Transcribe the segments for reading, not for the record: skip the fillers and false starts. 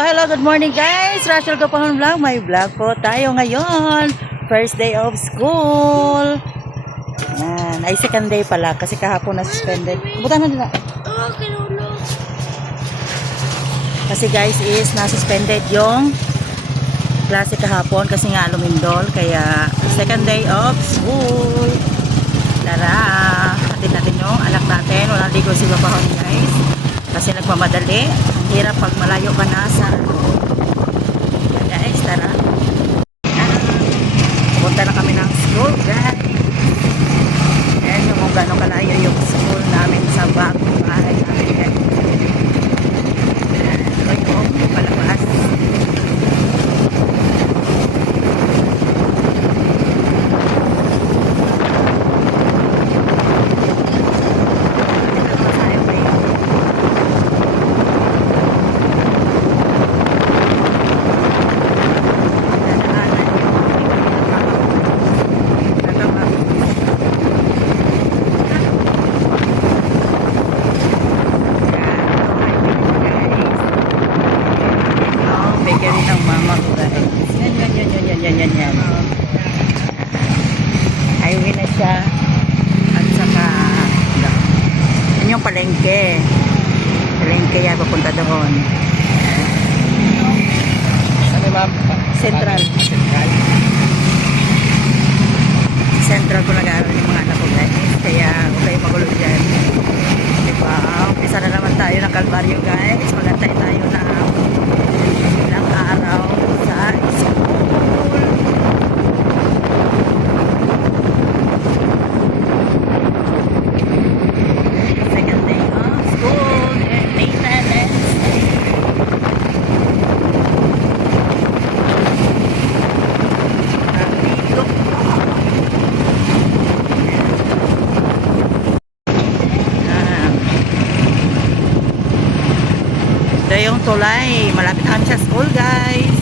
Hello, good morning guys. Rachel Gapahon Vlog. May vlog po tayo ngayon. First day of school. Yan. Ay, second day pala kasi kahapon na suspended. Buta na nila. Kasi guys is na-suspended yung klase kahapon kasi nga lumindol. Kaya second day of school. Tara. Hatid natin yung anak natin. Walang ligo si Gapahon guys. Kasi nagmamadali. Ang hirap pag malayo ka na sa guys, tara. Punta na kami ng school guys. Ayan yung kung gano'ng kalayo yung school namin sa bahay namin guys. Ayan, ito yung palabas. Bakery ng mama ko guys. Yan. Highway na siya. At saka yan yung palengke. Palengke yan, papunta doon. Ano ba? Central. Central ko nag-aaral yung mga anak ko guys. Kaya huwag kayo magulo dyan. Diba? Umpisa na naman tayo ng Kalbaryo guys. Magantay tayo na ilang araw sa school. Second day of school and maintenance. Ito yung tulay. Malapit na kami sa school, guys.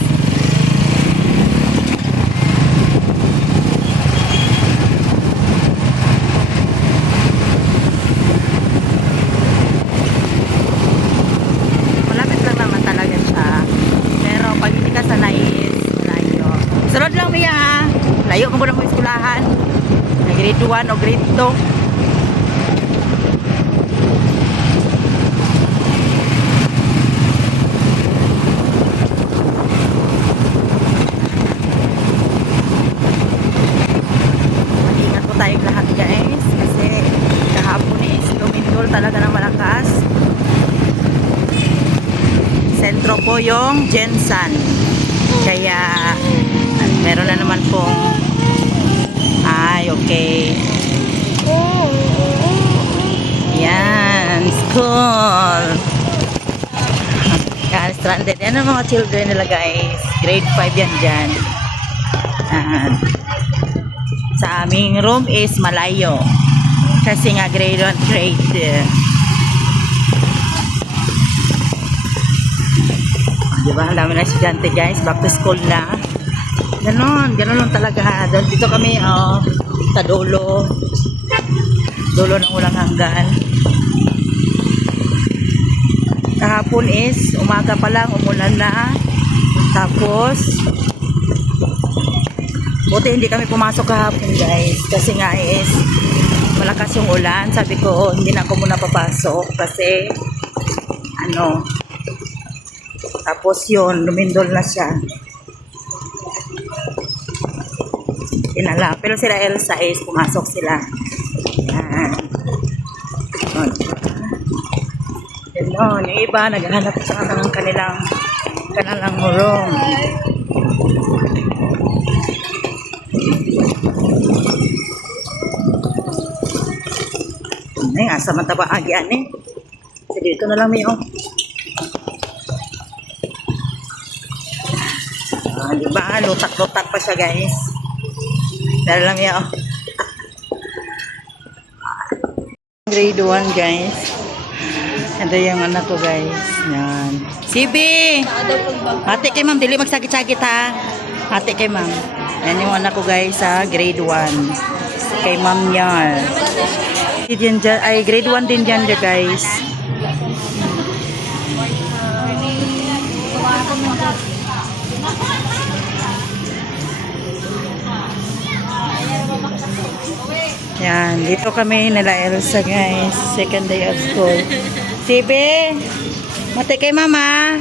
Malapit lang naman talaga siya. Pero pag hindi ka sanay is malayo. Sunod lang, Mia, ha? Layo ka muna mo eskulahan. Grade 1 o grade 2. Tayong lahat guys kasi kahapon is lumindol talaga ng malakas. Sentro po yung Jensan, kaya meron na naman pong okay, yan, school. Yan, stranded yan ang mga children nila guys, grade 5 yan dyan. Sa aming room is malayo. Kasi nga grade 1, grade 2. Diba? Ang dami na estudyante guys. Back to school na. Ganon lang talaga. Dito kami sa dulo. Dulo ng ulang hanggan. Kahapon is umaga pa lang umulan na. Tapos buti hindi kami pumasok kahapon guys kasi nga is malakas yung ulan. Sabi ko hindi na ako muna papasok kasi tapos yun lumindol na siya. Inala. Pero sila Elsa is pumasok sila. Yan. Yung iba naghahanap sa ng kanilang room. Ay, asa mataba agyan eh. Kasi dito na lang mayo. Diba? Lutak-lutak pa siya guys. Dahil lang yun. Grade 1 guys. Ito yung anak ko guys. Yan. Sibi! Ate kay ma'am, dili magsagit-sagit ha. Ate kay ma'am. Yan yung anak ko guys sa grade 1. Kay ma'am yan. Ay, grade 1 din dyan guys. Yan, dito kami nila Elsa guys. Second day of school. Sibe, mati kay mama.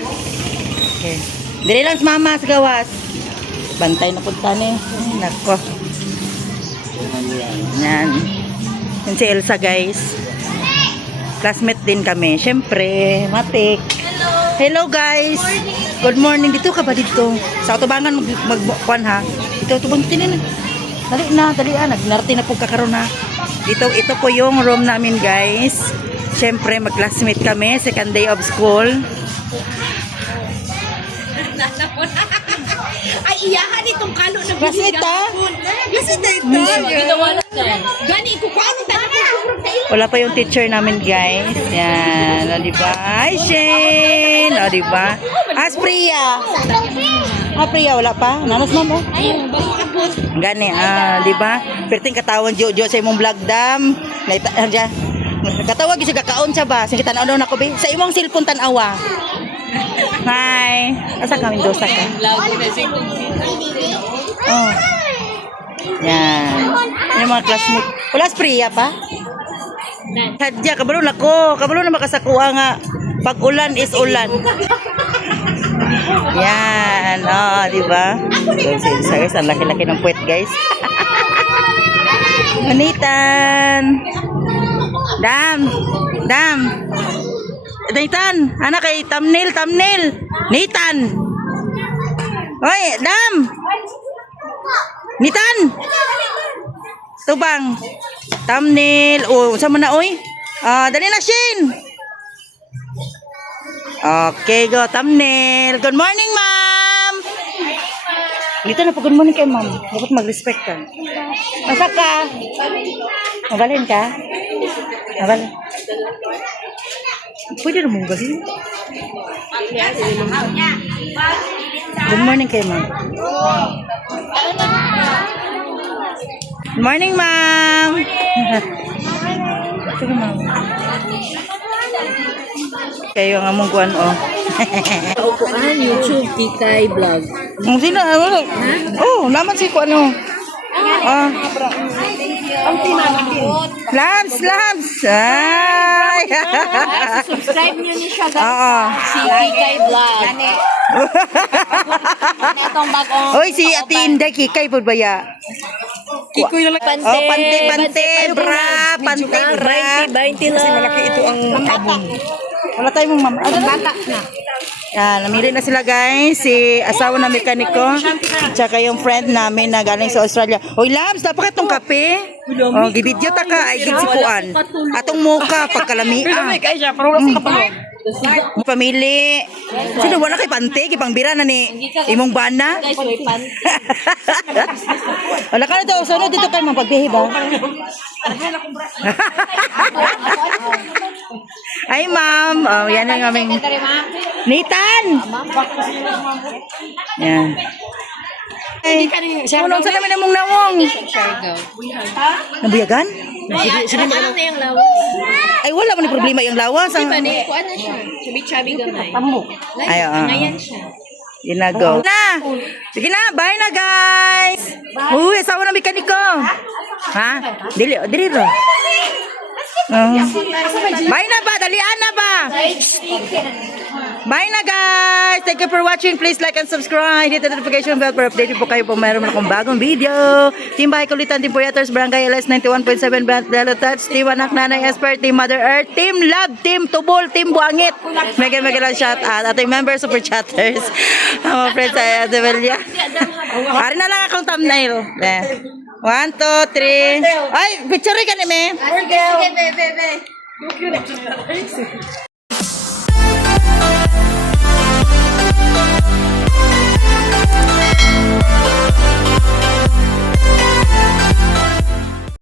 Okay. Dili lang si mama sa gawas. Bantay na punta ni. Nako. Yan. Yan si Elsa guys. Classmate din kami. Siyempre, matik. Hello guys. Good morning. Dito ka ba dito? Sa Atubangan magkuhan ha. Dito, tubangin na. Dali na. Nagnarti na po kakaroon na. Ito po yung room namin guys. Siyempre, mag-classmate kami. Second day of school. Ay, iyahan itong kalo na Classmate ta? Classmate ito. Ginawa na tayo. Gani, kukuhanin tayo. Wala pa yung teacher namin guys. Yan. O diba? Hi Shane. O diba? Priya. Priya, wala pa? Nanos ma'am oh. Gani, diba? Perting katawan Jojo sa imong vlog dam. Diyan. Katawag yung kakaon siya ba? Sige, tanaw na ko ba? Sa imong cellphone tanawa. Hi. Asa ka? Mendoza ka? Oh. Yan. Yung mga classmate. Wala si Priya pa? Sadya, kabalo na ko. Kabalo na makasakuha nga. Pag ulan is ulan. Yan. Oh, diba? So, guys, ang laki-laki ng puwet, guys. Manitan. Dam. Nathan, anak kay thumbnail. Nathan. Hoy, Dam. Nathan. Tubang. Thumbnail. Oh, sama na oy. Dali na Shin. Okay, go thumbnail. Good morning, ma'am. Dito na po, good morning kay ma'am. Dapat mag-respect ka. Masak ka. Mabalin ka? Mabalin. Pwede na mong galing. Good morning kay ma'am. Good morning, ma'am. Sige, ma'am. Kayo ang among kuwan, oh. YouTube, Tikay Vlog. Sino? Oh, naman si kuwan, oh. Labs. Ay. Subscribe nyo niyo siya guys. Oo. Si Tikay Vlog. Itong bagong... Oy, si Ate Inday, kikay po ba ya? Kikoy lang. Pante. Oh, pante, bra. 20 lang. Kasi malaki ito ang abong. Wala tayong ma'am. Bata na. Yan, namili na sila guys. Si asawa na mekaniko. Tsaka yung friend namin na galing sa Australia. Hoy, Labs, dapat itong kape. Oh, gibidyo ta ka. Ay, gigsikuan. Atong muka, pagkalamia. Pamili. Sino wala kay pante? Kipangbira na ni imong bana. Guys, may pan. Wala ka na daw. Sunod dito kayo mapagbihi ba? Ay, ma'am. Oh, yan ang aming... Nathan! Yan. Ay, unong sa namin namong nawong. Nabuyagan? Alam na yung lawas. Ay, wala mo ni problema yung lawas. Kuha na siya. Chubby-chubby gamay. Ay, oo. Ngayon siya. Yun na, go. Na! Sige na, bye na, guys! Uy, asawa na mekaniko. Ha? Dili ro. Bye na ba? Dalian na ba? Bye na, guys! Thank you for watching. Please like and subscribe. Hit the notification bell para update po kayo kung mayroon akong bagong video. Team Bahay Kulitan, Team Puyaters, Barangay LS 91.7, Belo Touch, Team Anak Nanay Esper, Team Mother Earth, Team Love, Team Tubol, Team Buangit. Mega lang shout out. At yung members super chatters. Mga friends sa Adevelia. Pari na lang akong thumbnail. 1, 2, 3. Ay, picture ka ni me. Sige, bebe.